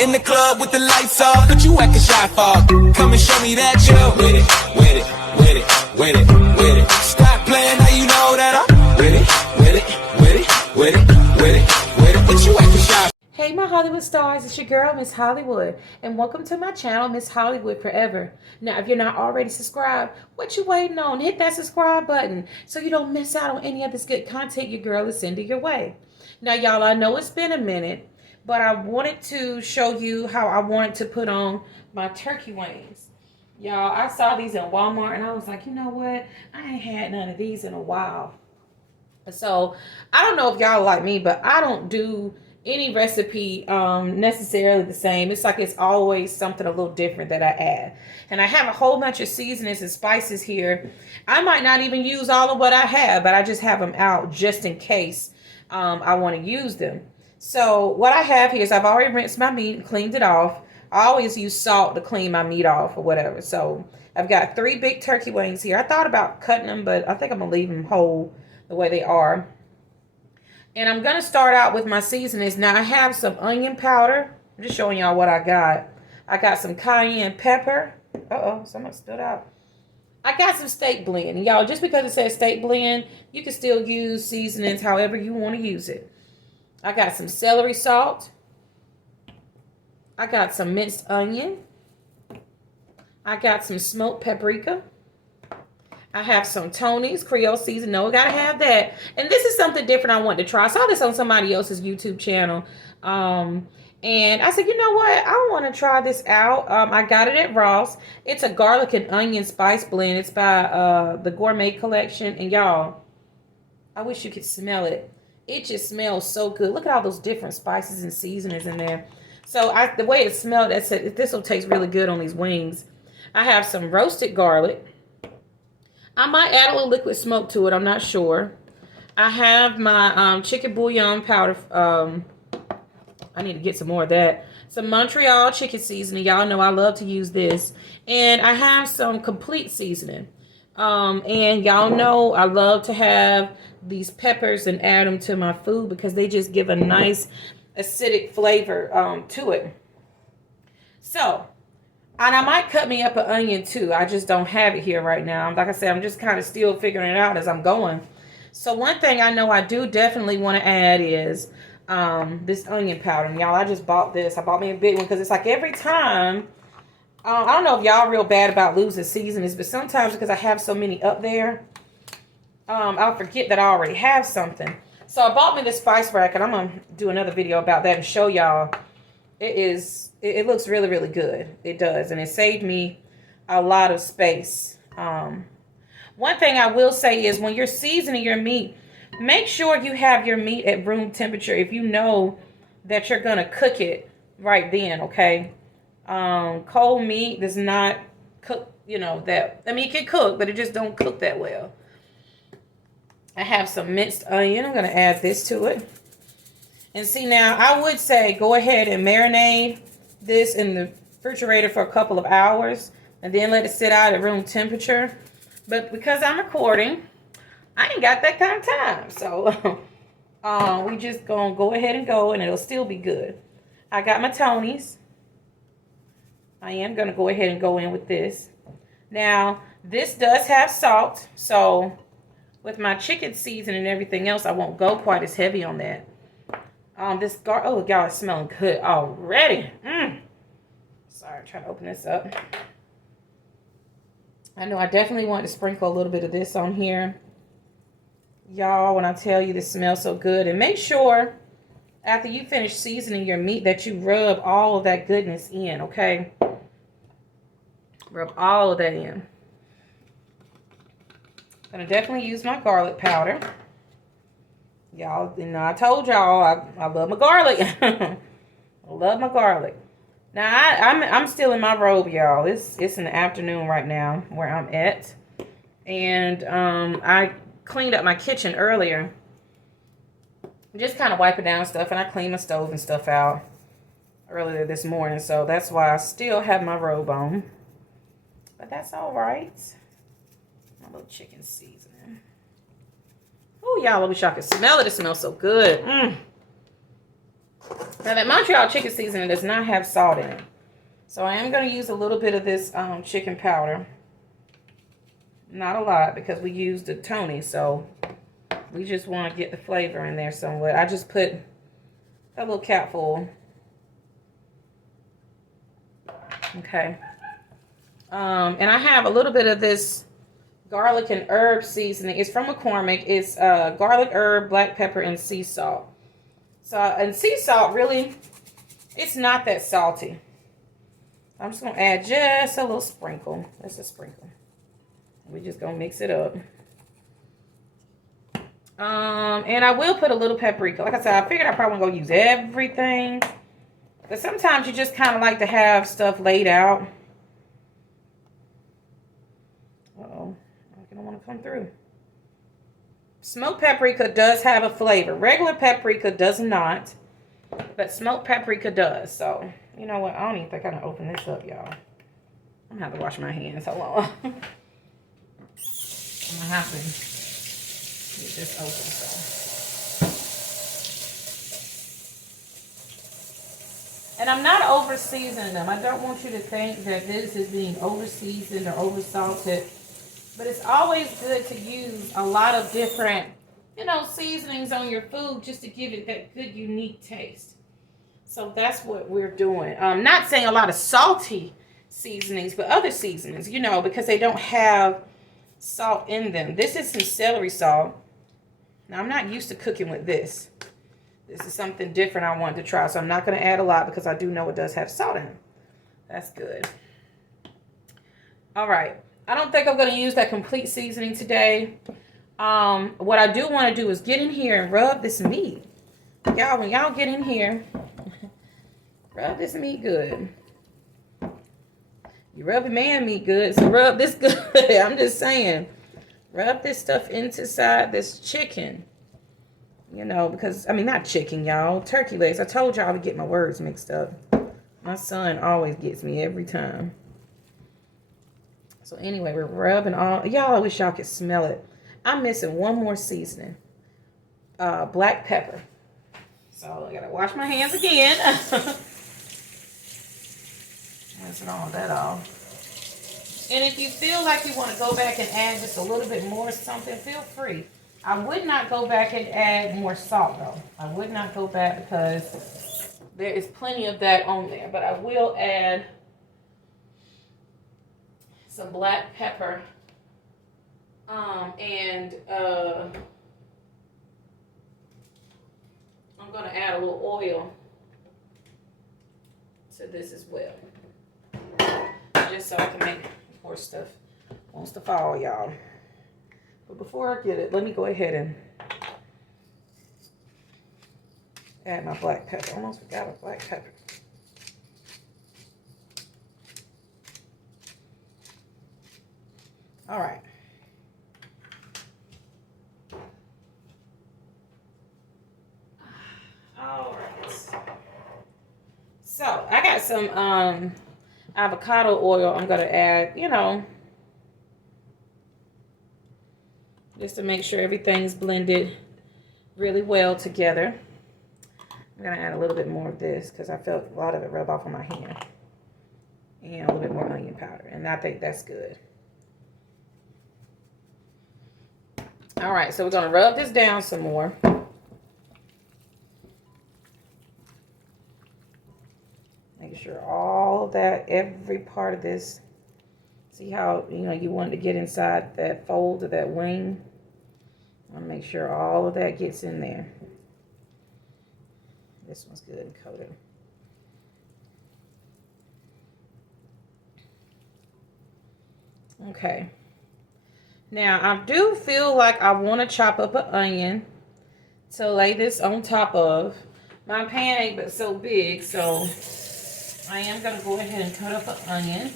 In the club with the lights off, but you acting shy for. Come and show me that you're with it, with it, with it, with it, with it. Stop playing, now you know that I'm with it, with it, with it, with it, with it, with it. But you acting shy. Hey my Hollywood stars, it's your girl Miss Hollywood, and welcome to my channel Miss Hollywood Forever. Now if you're not already subscribed, what you waiting on? Hit that subscribe button so you don't miss out on any of this good content your girl is sending your way. Now y'all, I know it's been a minute, but I wanted to show you how I wanted to put on my turkey wings. Y'all, I saw these in Walmart and I was like, you know what? I ain't had none of these in a while. So I don't know if y'all like me, but I don't do any recipe necessarily the same. It's like it's always something a little different that I add. And I have a whole bunch of seasonings and spices here. I might not even use all of what I have, but I just have them out just in case I want to use them. So what I have here is I've already rinsed my meat and cleaned it off. I always use salt to clean my meat off or whatever. So I've got 3 big turkey wings here. I thought about cutting them, but I think I'm going to leave them whole the way they are. And I'm going to start out with my seasonings. Now I have some onion powder. I'm just showing y'all what I got. I got some cayenne pepper. Uh-oh, someone stood out. I got some steak blend. And y'all, just because it says steak blend, you can still use seasonings however you want to use it. I got some celery salt. I got some minced onion. I got some smoked paprika. I have some Tony's Creole season. No, I gotta have that. And this is something different I wanted to try. I saw this on somebody else's YouTube channel. And I said, you know what? I want to try this out. I got it at Ross. It's a garlic and onion spice blend. It's by the Gourmet Collection. And y'all, I wish you could smell it. It just smells so good. Look at all those different spices and seasonings in there. So the way it smelled, I said, this will taste really good on these wings. I have some roasted garlic. I might add a little liquid smoke to it. I'm not sure. I have my chicken bouillon powder. I need to get some more of that. Some Montreal chicken seasoning. Y'all know I love to use this. And I have some complete seasoning. And y'all know I love to have these peppers and add them to my food because they just give a nice acidic flavor to it. So, and I might cut me up an onion too. I just don't have it here right now. Like I said, I'm just kind of still figuring it out as I'm going. So one thing I know I do definitely want to add is this onion powder. And y'all, I just bought this. I bought me a big one because it's like every time. I don't know if y'all real bad about losing seasonings, but sometimes because I have so many up there, I'll forget that I already have something. So I bought me this spice rack, and I'm going to do another video about that and show y'all. It looks really, really good. It does, and it saved me a lot of space. One thing I will say is when you're seasoning your meat, make sure you have your meat at room temperature if you know that you're going to cook it right then, okay? Cold meat does not cook, you know, that. I mean, it can cook, but it just don't cook that well. I have some minced onion. I'm going to add this to it. And see, now, I would say go ahead and marinate this in the refrigerator for a couple of hours. And then let it sit out at room temperature. But because I'm recording, I ain't got that kind of time. So, we just going to go ahead and go, and it'll still be good. I got my Tony's. I am going to go ahead and go in with this. Now, this does have salt. So, with my chicken seasoning and everything else, I won't go quite as heavy on that. Oh, y'all, it's smelling good already. Sorry, I'm trying to open this up. I know I definitely want to sprinkle a little bit of this on here. Y'all, when I tell you this smells so good. And make sure, after you finish seasoning your meat, that you rub all of that goodness in, okay? Rub all of that in. I'm going to definitely use my garlic powder. Y'all, you know, I told y'all I love my garlic. I love my garlic. Now, I'm still in my robe, y'all. It's in the afternoon right now where I'm at. And I cleaned up my kitchen earlier. Just kind of wiping down stuff. And I cleaned my stove and stuff out earlier this morning. So that's why I still have my robe on. But that's all right. My little chicken seasoning. Oh, y'all, I wish y'all could smell it. It smells so good. Now that Montreal chicken seasoning does not have salt in it. So I am going to use a little bit of this chicken powder. Not a lot because we used the Tony, so we just want to get the flavor in there somewhat. I just put a little capful. Okay. And I have a little bit of this garlic and herb seasoning. It's from McCormick. It's garlic, herb, black pepper, and sea salt. So, and sea salt, really, it's not that salty. I'm just going to add just a little sprinkle. That's a sprinkle. We're just going to mix it up. And I will put a little paprika. Like I said, I figured I probably wasn't going to use everything. But sometimes you just kind of like to have stuff laid out. Uh-oh. I don't want to come through. Smoked paprika does have a flavor. Regular paprika does not. But smoked paprika does. So, you know what? I don't even think I'm going to open this up, y'all. I'm going to have to wash my hands. Hold on. I'm going to have to get this open. So. And I'm not over seasoning them. I don't want you to think that this is being over seasoned or over salted. But it's always good to use a lot of different, you know, seasonings on your food just to give it that good, unique taste. So that's what we're doing. Not saying a lot of salty seasonings, but other seasonings, you know, because they don't have salt in them. This is some celery salt. Now, I'm not used to cooking with this. This is something different I wanted to try. So I'm not going to add a lot because I do know it does have salt in it. That's good. All right. I don't think I'm going to use that complete seasoning today. What I do want to do is get in here and rub this meat. Y'all, when y'all get in here, rub this meat good. You rub a man meat good, so rub this good. I'm just saying. Rub this stuff inside this chicken. You know, because, I mean, not chicken, y'all. Turkey legs. I told y'all to get my words mixed up. My son always gets me every time. So anyway, we're rubbing all. Y'all, I wish y'all could smell it. I'm missing one more seasoning. Black pepper. So I gotta wash my hands again. Rinsing all that off. And if you feel like you want to go back and add just a little bit more something, feel free. I would not go back and add more salt though. I would not go back because there is plenty of that on there. But I will add some black pepper, and I'm going to add a little oil to this as well, just so I can make more stuff wants to fall, y'all. But before I get it, let me go ahead and add my black pepper. Almost forgot about black pepper. All right. All right. So I got some avocado oil I'm going to add, you know, just to make sure everything's blended really well together. I'm going to add a little bit more of this because I felt a lot of it rub off on my hand. And a little bit more onion powder. And I think that's good. All right, so we're going to rub this down some more. Make sure all of that, every part of this, see how, you know, you want to get inside that fold of that wing. I want to make sure all of that gets in there. This one's good and coated. Okay. Now, I do feel like I want to chop up an onion to lay this on top of. My pan ain't but so big, so I am going to go ahead and cut up an onion.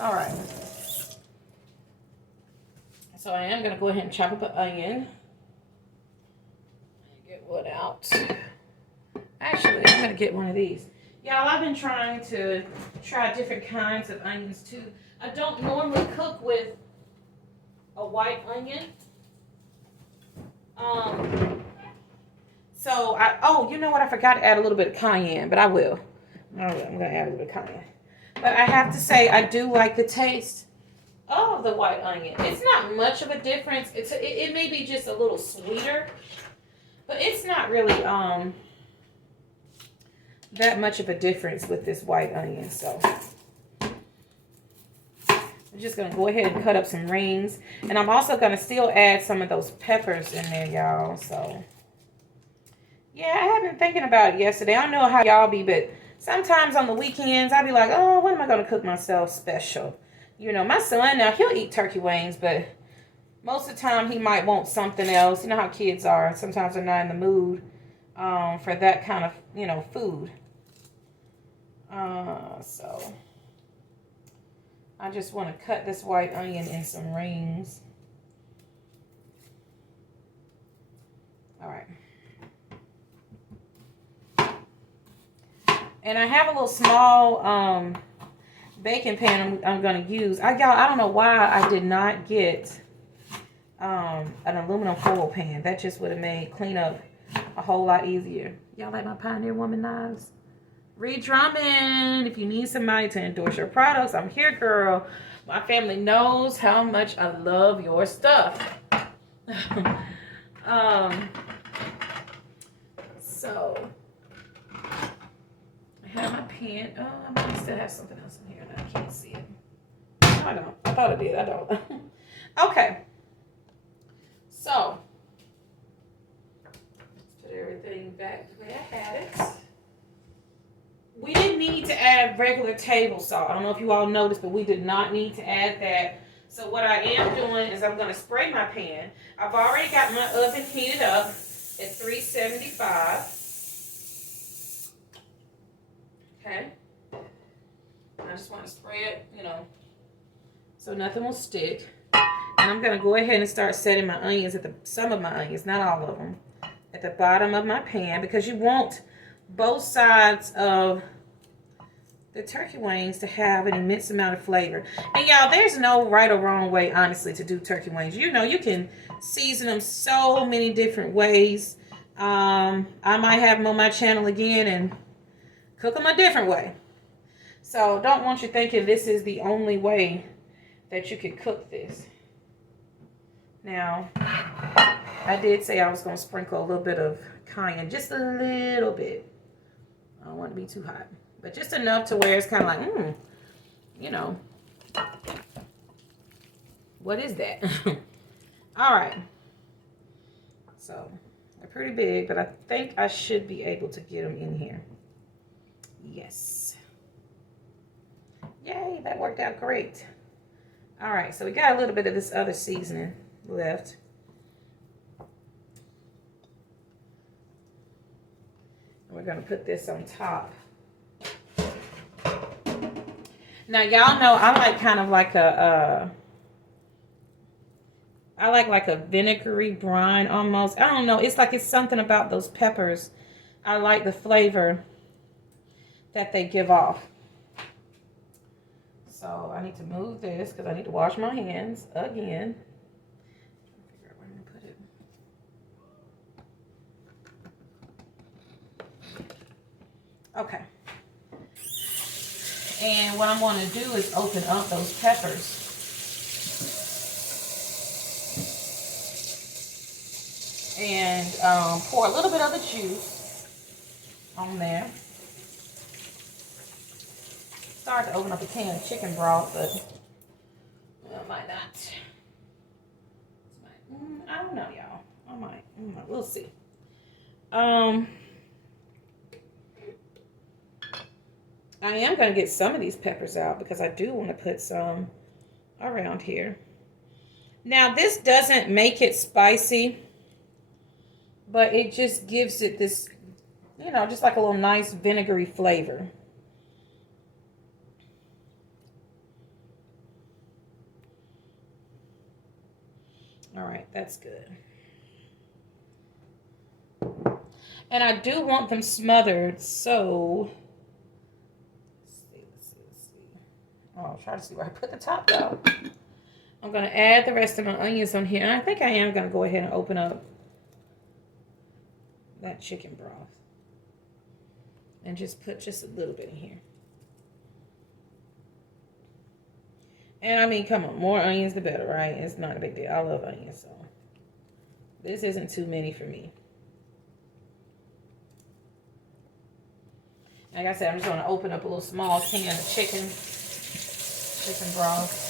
All right. So I am going to go ahead and chop up an onion. Get what out? Actually, I'm going to get one of these. Y'all, I've been trying to try different kinds of onions too. I don't normally cook with a white onion. So oh, you know what? I forgot to add a little bit of cayenne, but I will. I'm gonna add a little bit of cayenne. But I have to say, I do like the taste of the white onion. It's not much of a difference. It may be just a little sweeter, but it's not really that much of a difference with this white onion. So I'm just gonna go ahead and cut up some rings, and I'm also gonna still add some of those peppers in there, y'all. So yeah, I have been thinking about it yesterday. I don't know how y'all be, but sometimes on the weekends, I'll be like, oh, what am I going to cook myself special? You know, my son, now, he'll eat turkey wings, but most of the time he might want something else. You know how kids are. Sometimes they're not in the mood for that kind of, you know, food. So I just want to cut this white onion in some rings. All right. And I have a little small baking pan I'm going to use. Y'all, I don't know why I did not get an aluminum foil pan. That just would have made cleanup a whole lot easier. Y'all like my Pioneer Woman knives? Reed Drummond, if you need somebody to endorse your products, I'm here, girl. My family knows how much I love your stuff. So I have my pan. Oh, I might still have something else in here and I can't see it. No, I don't. I thought I did. I don't. Okay. So let's put everything back the way I had it. We didn't need to add regular table salt. I don't know if you all noticed, but we did not need to add that. So what I am doing is I'm going to spray my pan. I've already got my oven heated up at 375. Okay. I just want to spray it, you know, so nothing will stick. And I'm going to go ahead and start setting my onions some of my onions, not all of them, at the bottom of my pan, because you want both sides of the turkey wings to have an immense amount of flavor. And y'all, there's no right or wrong way, honestly, to do turkey wings. You know, you can season them so many different ways. I might have them on my channel again and cook them a different way. So don't want you thinking this is the only way that you can cook this. Now, I did say I was going to sprinkle a little bit of cayenne, just a little bit. I don't want it to be too hot, but just enough to where it's kind of like, you know, what is that? All right. So they're pretty big, but I think I should be able to get them in here. Yes. Yay, that worked out great. All right, so we got a little bit of this other seasoning left. We're going to put this on top. Now, y'all know I like kind of like I like a vinegary brine almost. I don't know. It's like it's something about those peppers. I like the flavor that they give off. So I need to move this because I need to wash my hands again. Figure out where I'm going to put it. Okay. And what I'm going to do is open up those peppers. And pour a little bit of the juice on there. Start to open up a can of chicken broth, but I might not. I don't know, y'all. I might. We'll see. I am going to get some of these peppers out because I do want to put some around here. Now, this doesn't make it spicy, but it just gives it this, you know, just like a little nice vinegary flavor. All right, that's good. And I do want them smothered, so I'll try to see where I put the top though. I'm going to add the rest of my onions on here. And I think I am going to go ahead and open up that chicken broth. And just put just a little bit in here. And I mean, come on, more onions the better, right? It's not a big deal. I love onions, so this isn't too many for me. Like I said, I'm just going to open up a little small can of chicken broth.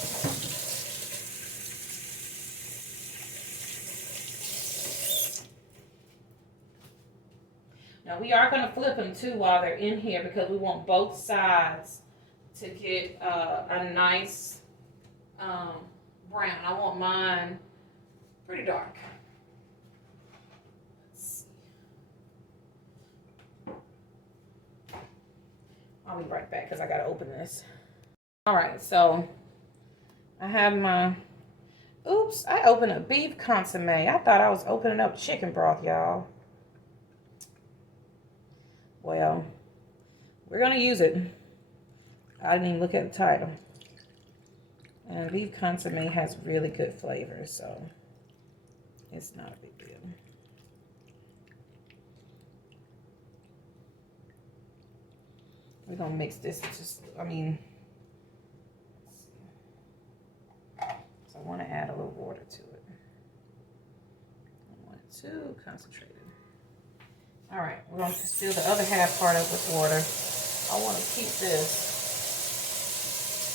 Now we are going to flip them too while they're in here because we want both sides to get a nice brown. I want mine pretty dark. Let's see. I'll be right back because I got to open this. All right, so I have my, oops, I opened up beef consomme. I thought I was opening up chicken broth, y'all. Well, we're going to use it. I didn't even look at the title. And beef consomme has really good flavor, so it's not a big deal. We're going to mix this. Just, I mean, so I want to add a little water to it. I don't want it too concentrated. All right, we're going to fill the other half part up with water. I want to keep this.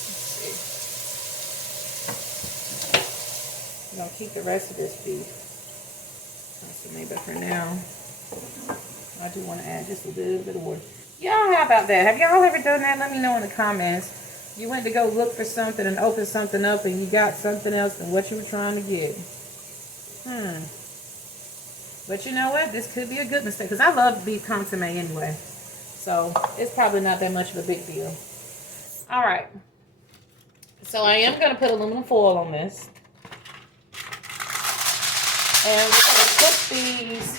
Let's see. I'm going to keep the rest of this beef. So maybe for now, I do want to add just a little bit of water. Y'all, how about that? Have y'all ever done that? Let me know in the comments. You went to go look for something and open something up and you got something else than what you were trying to get. But you know what? This could be a good mistake because I love beef consomme anyway. So it's probably not that much of a big deal. All right. So I am going to put aluminum foil on this. And we're going to cook these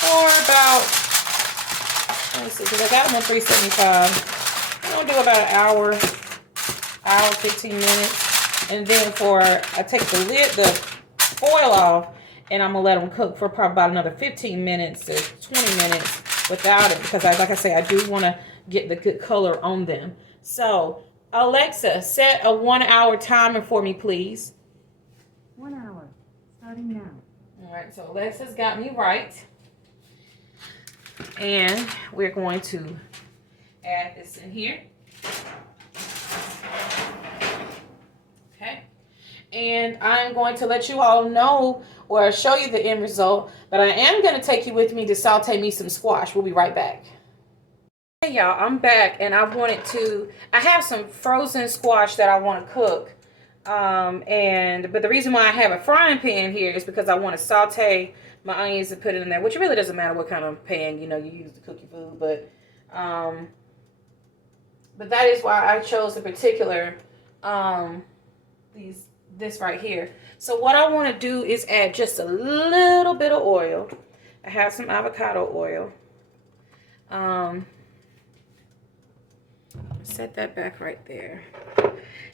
for about, let's see, because I got them on 375. I'm going to do about an hour, 15 minutes. And then I take the lid, the foil off, and I'm gonna let them cook for probably about another 15 minutes to 20 minutes without it because like I say, I do want to get the good color on them. So Alexa, set a 1 hour timer for me, please. 1 hour starting now. All right, so Alexa's got me right, and we're going to add this in here. And I'm going to let you all know or show you the end result. But I am going to take you with me to saute me some squash. We'll be right back. Hey y'all, I'm back and I have some frozen squash that I want to cook. But the reason why I have a frying pan here is because I want to saute my onions and put it in there. Which really doesn't matter what kind of pan you use to cook your food. But that is why I chose the particular this right here. So what I want to do is add just a little bit of oil. I have some avocado oil. Set that back right there.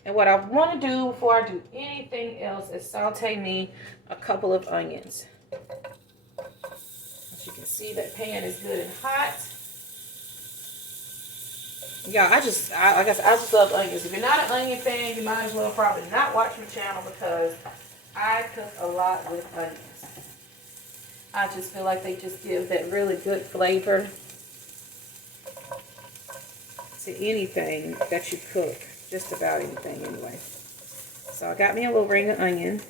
And what I want to do before I do anything else is saute me a couple of onions. As you can see, that pan is good and hot. Yeah, I just love onions. If you're not an onion fan, you might as well probably not watch my channel because I cook a lot with onions. I just feel like they just give that really good flavor to anything that you cook. Just about anything anyway. So I got me a little ring of onion.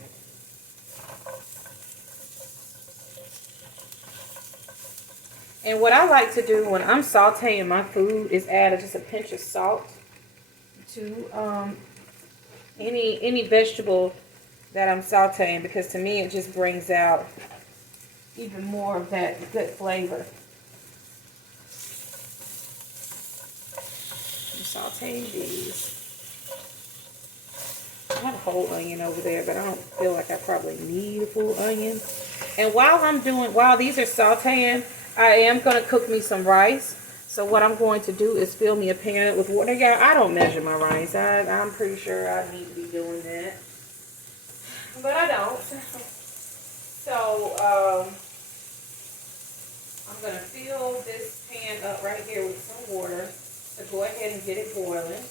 And what I like to do when I'm sauteing my food is add just a pinch of salt to any vegetable that I'm sauteing, because to me it just brings out even more of that good flavor. I'm sauteing these. I have a whole onion over there, but I don't feel like I probably need a full onion. And while these are sauteing, I am going to cook me some rice. So So what I'm going to do is fill me a pan up with water. Yeah, I don't measure my rice. I'm pretty sure I need to be doing that. But I don't. So I'm going to fill this pan up right here with some water to go ahead and get it boiling.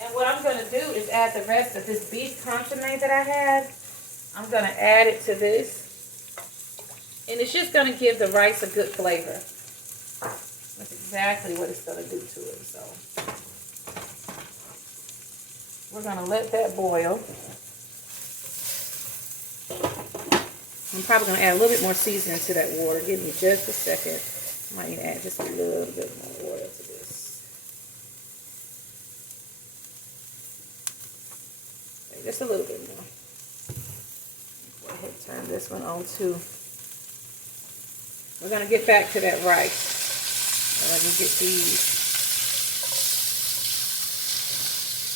And what I'm going to do is add the rest of this beef consommé that I had. I'm going to add it to this. And it's just going to give the rice a good flavor. That's exactly what it's going to do to it. So we're going to let that boil. I'm probably going to add a little bit more seasoning to that water. Give me just a second. I might need to add just a little bit more water to this. Okay, just a little bit more. Go ahead and turn this one on too. We're going to get back to that rice. Let me get these.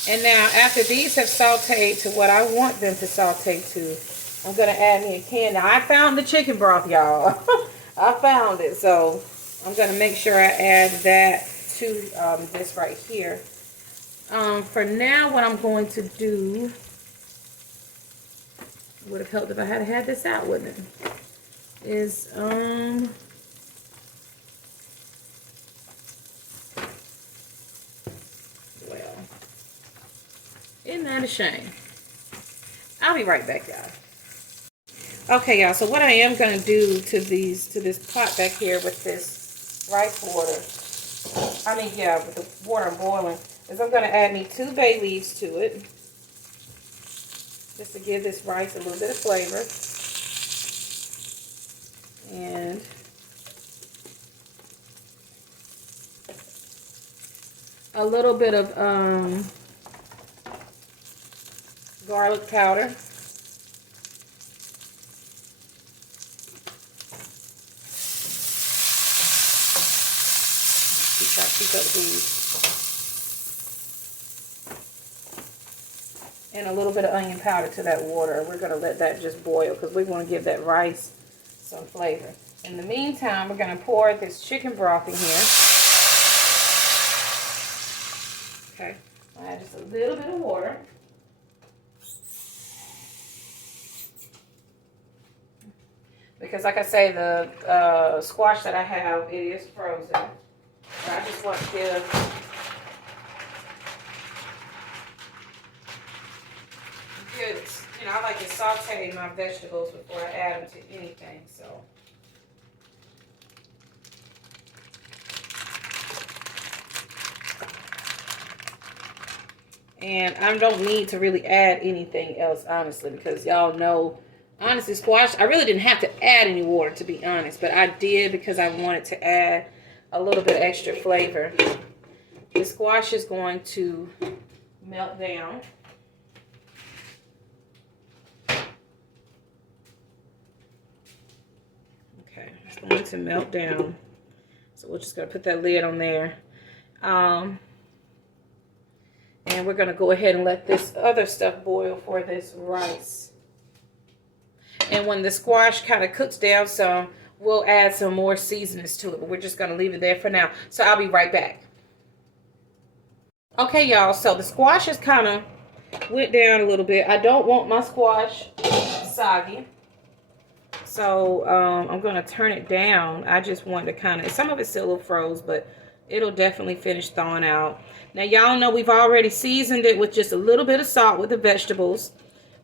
And now, after these have sauteed to what I want them to saute to, I'm going to add me a can. Now, I found the chicken broth, y'all. I found it. So, I'm going to make sure I add that to this right here. For now, what I'm going to do, would have helped if I had had this out, wouldn't it? Is, well, isn't that a shame? I'll be right back, y'all. Okay, y'all, so what I am going to do to this pot back here with this rice water, with the water boiling, is I'm going to add me 2 bay leaves to it, just to give this rice a little bit of flavor. And a little bit of garlic powder. Keep up these. And a little bit of onion powder to that water. We're going to let that just boil because we want to give that rice some flavor. In the meantime, we're going to pour this chicken broth in here. Okay, I'll add just a little bit of water. Because like I say, the squash that I have, it is frozen. So I just want to give I like to saute my vegetables before I add them to anything, so. And I don't need to really add anything else, honestly, because y'all know, honestly, squash, I really didn't have to add any water, to be honest, but I did because I wanted to add a little bit extra flavor. The squash is going to melt down. Okay, it's going to melt down. So we're just going to put that lid on there. And we're going to go ahead and let this other stuff boil for this rice. And when the squash kind of cooks down some, we'll add some more seasonings to it. But we're just going to leave it there for now. So I'll be right back. Okay, y'all. So the squash has kind of went down a little bit. I don't want my squash soggy. So I'm going to turn it down. I just want to kind of, some of it's still a little froze, but it'll definitely finish thawing out. Now, y'all know we've already seasoned it with just a little bit of salt with the vegetables.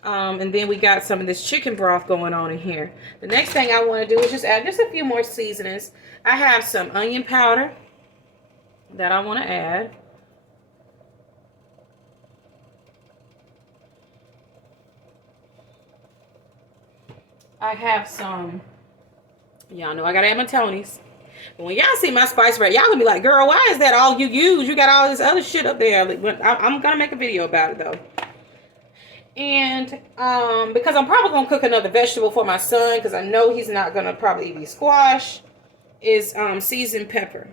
And then we got some of this chicken broth going on in here. The next thing I want to do is just add just a few more seasonings. I have some onion powder that I want to add. I have some, y'all know I gotta add my Tony's. But when y'all see my spice rack, y'all gonna be like, girl, why is that all you use? You got all this other shit up there. I'm gonna make a video about it though. And because I'm probably gonna cook another vegetable for my son, because I know he's not gonna probably eat squash, is seasoned pepper.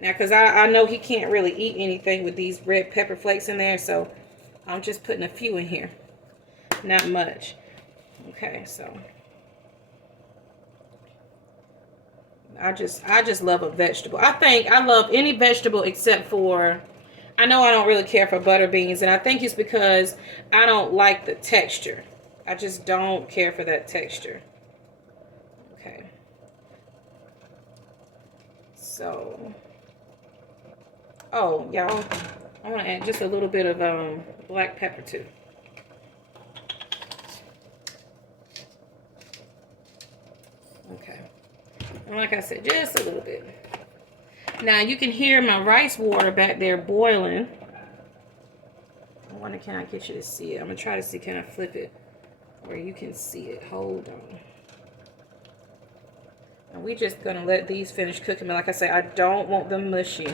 Now, because I know he can't really eat anything with these red pepper flakes in there, so I'm just putting a few in here. Not much. Okay, so I just love a vegetable. I think I love any vegetable except for, I know I don't really care for butter beans, and I think it's because I don't like the texture. I just don't care for that texture. Okay. So, oh, y'all, I want to add just a little bit of black pepper too. Okay. And like I said, just a little bit. Now you can hear my rice water back there boiling. I wonder, can I get you to see it? I'm going to try to see, can I flip it where you can see it? Hold on. And we're just going to let these finish cooking. But like I say, I don't want them mushy.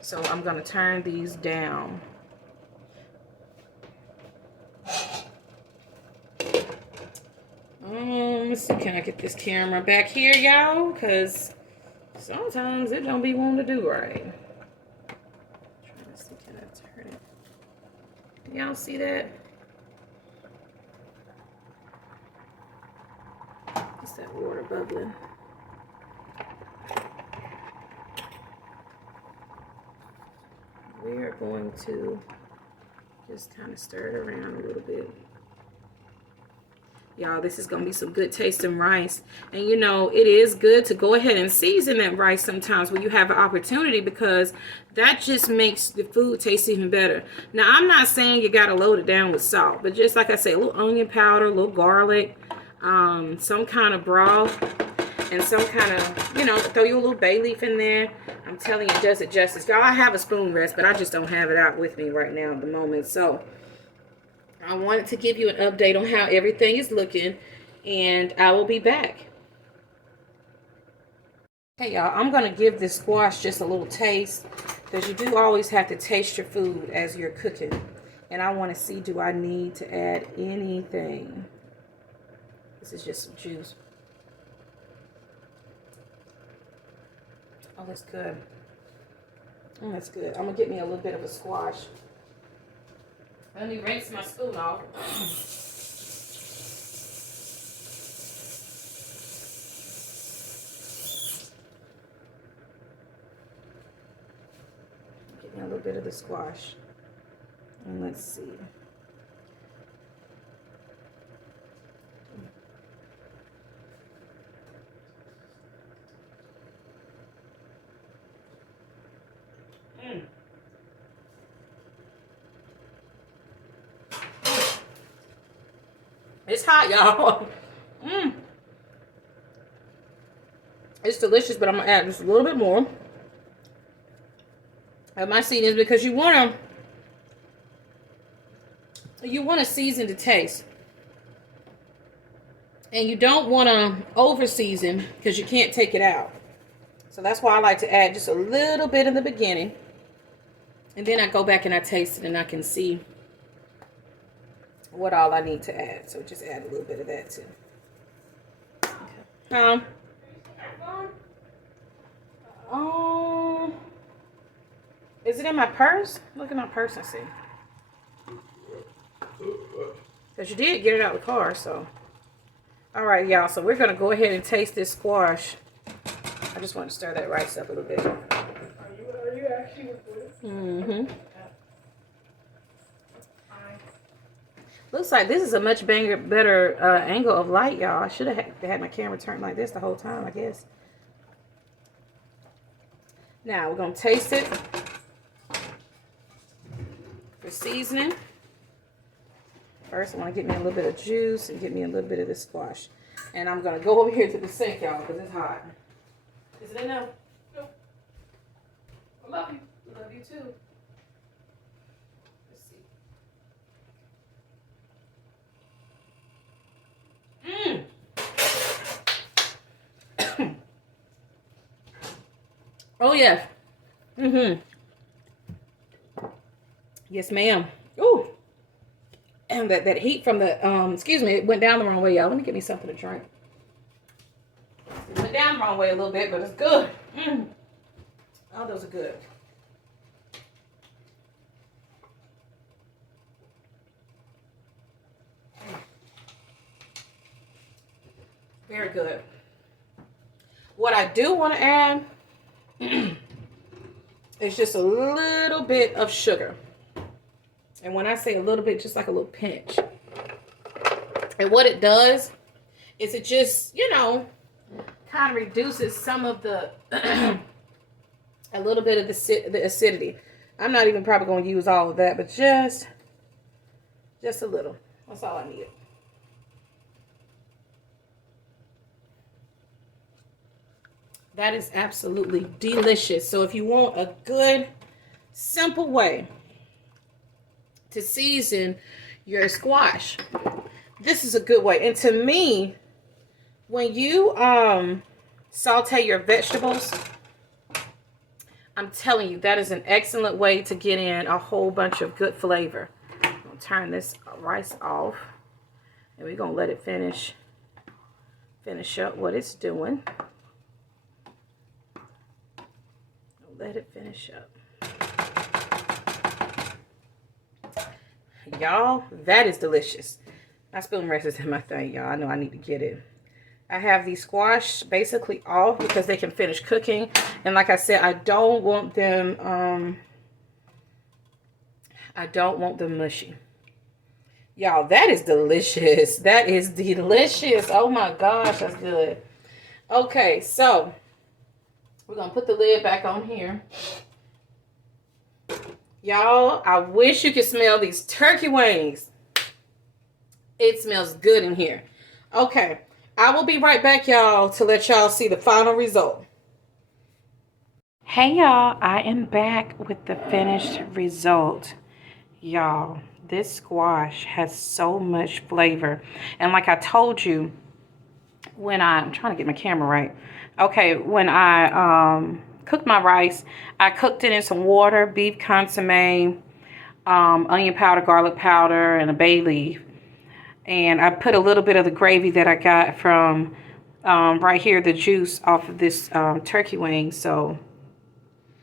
So I'm going to turn these down. Let's see, can I get this camera back here, y'all? Because sometimes it don't be wanting to do right. Trying to see, can I turn it? Y'all see that? It's that water bubbling. We are going to just kind of stir it around a little bit. Y'all, this is going to be some good tasting rice. And you know, it is good to go ahead and season that rice sometimes when you have an opportunity, because that just makes the food taste even better. Now, I'm not saying you got to load it down with salt, but just like I say, a little onion powder, a little garlic, some kind of broth, and some kind of, you know, throw you a little bay leaf in there. I'm telling you, it does it justice. Y'all, I have a spoon rest, but I just don't have it out with me right now at the moment. So I wanted to give you an update on how everything is looking, and I will be back. Hey, y'all, I'm going to give this squash just a little taste, because you do always have to taste your food as you're cooking. And I want to see, do I need to add anything? This is just some juice. Oh, that's good. Oh, that's good. I'm going to get me a little bit of a squash. Let me rinse my spoon off. Get me a little bit of the squash. And let's see. It's hot, y'all. It's delicious, but I'm going to add just a little bit more. And my seasoning is because you want to season to taste. And you don't want to over season because you can't take it out. So that's why I like to add just a little bit in the beginning. And then I go back and I taste it and I can see what all I need to add. So just add a little bit of that too. Okay. Is it in my purse? Look at my purse and see. Because you did get it out of the car, so. All right, y'all. So we're going to go ahead and taste this squash. I just want to stir that rice up a little bit. Are you actually recording? Mm-hmm. Looks like this is a much better angle of light, y'all. I should have had my camera turned like this the whole time, I guess. Now, we're going to taste it for seasoning. First, I want to get me a little bit of juice and get me a little bit of the squash. And I'm going to go over here to the sink, y'all, because it's hot. Is it enough? No. I love you. I love you, too. Let's see. Oh, yeah. Yes, ma'am. Ooh. And that heat from the, excuse me, it went down the wrong way, y'all. Let me get me something to drink. It went down the wrong way a little bit, but it's good. Oh, those are good. Very good. What I do want to add is just a little bit of sugar. And when I say a little bit, just like a little pinch. And what it does is it just, you know, kind of reduces some of the, a little bit of the acidity. I'm not even probably going to use all of that, but just a little. That's all I need. That is absolutely delicious. So if you want a good, simple way to season your squash, this is a good way. And to me, when you saute your vegetables, I'm telling you, that is an excellent way to get in a whole bunch of good flavor. I'm going to turn this rice off, and we're going to let it finish up what it's doing. Let it finish up. Y'all, that is delicious. I spilled the rest of my thing, y'all. I know I need to get it. I have these squash basically off because they can finish cooking. And like I said, I don't want them mushy. Y'all, that is delicious. That is delicious. Oh my gosh, that's good. Okay, so we're going to put the lid back on here. Y'all, I wish you could smell these turkey wings. It smells good in here. Okay, I will be right back, y'all, to let y'all see the final result. Hey, y'all, I am back with the finished result. Y'all, this squash has so much flavor. And like I told you, I'm trying to get my camera right. Okay, when I cooked my rice, I cooked it in some water, beef consomme, onion powder, garlic powder, and a bay leaf. And I put a little bit of the gravy that I got from right here, the juice off of this turkey wing. So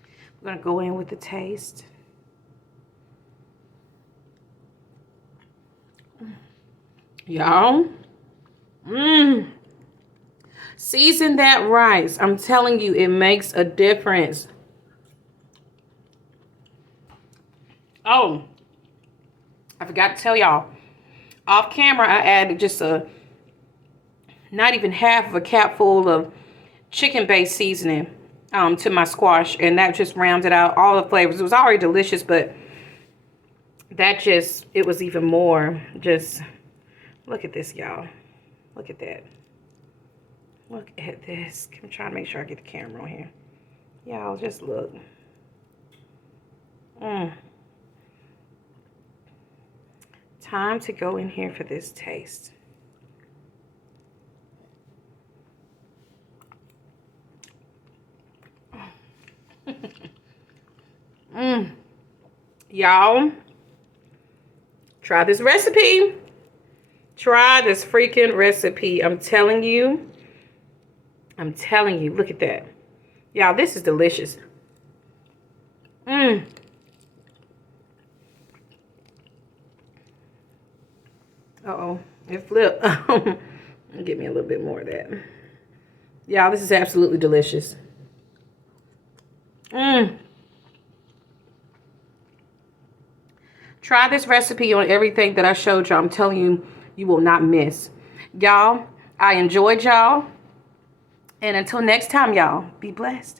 I'm going to go in with the taste. Y'all, season that rice. I'm telling you, it makes a difference. Oh, I forgot to tell y'all. Off camera, I added just not even half of a capful of chicken-based seasoning to my squash, and that just rounded out all the flavors. It was already delicious, but it was even more. Just look at this, y'all. Look at that. Look at this. I'm trying to make sure I get the camera on here. Y'all, just look. Time to go in here for this taste. Y'all, try this recipe. Try this freaking recipe. I'm telling you. Look at that. Y'all, this is delicious. Uh-oh, it flipped. Give me a little bit more of that. Y'all, this is absolutely delicious. Try this recipe on everything that I showed y'all. I'm telling you, you will not miss. Y'all, I enjoyed y'all. And until next time, y'all, be blessed.